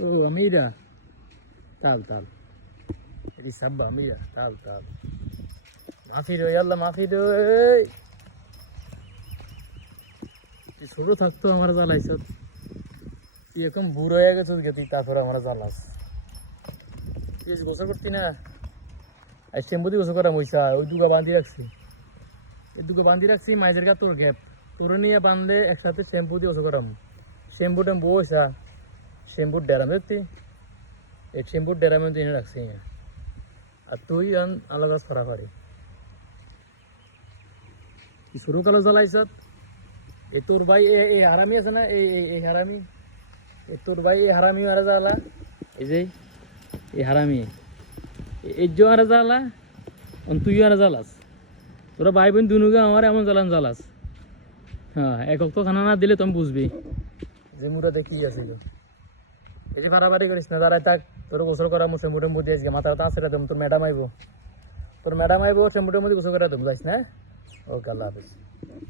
ও আমিরা তাল তাল এটি সাব্বা আমিরা তাল তাল মাফি রে আল্লাহ মাফি রে তুই ছোট থাকতো আমার জ্বালাইছ তুই এখন বুড়ো হয়ে গেছিস তুই তারপরে আমার জ্বালাস তুই গোসল করতি না আর শ্যাম্পু দিয়ে গোসল করা মইসা ওই দুগা বাঁধি রাখছি এই দুগা বাঁধি রাখছি মাইজের গা তোর গ্যাপ তোর নিয়ে বাঁধলে একসাথে শ্যাম্পু দিয়ে গোসল করাম শ্যাম্পু টেম্পু হয়েছা শ্যাম্পুর ডেরাম দেখতি এই শ্যাম্পুর ডেরামে তুই এনে রাখছি আর তুই আলাদা করা পারি শুরু কালো জ্বালাইছ এই তোর ভাই এই হারামি আছে না এই হারামি এই তোর ভাই এই হারামি আরে জ্বালা এই যে এই হারামি এই যে আরে জ্বালা তুই আরে জ্বালাস তোরা ভাই বোন দুনুকে আমার এমন জ্বালান জ্বালাস হ্যাঁ একক তো খানা না দিলে তুমি বুঝবি যে মুরাতে কি আছিল এই যে ফাড়াফাড়ি করিস না দাঁড়ায় থাক তোর গোসল করা মুসে মুটে মুটে আজকে মাথা কথা আসে তোর ম্যাডাম আইব সে মুটের মধ্যে গোসল করা তুমি যাইস না ওকে আল্লাহ হাফিজ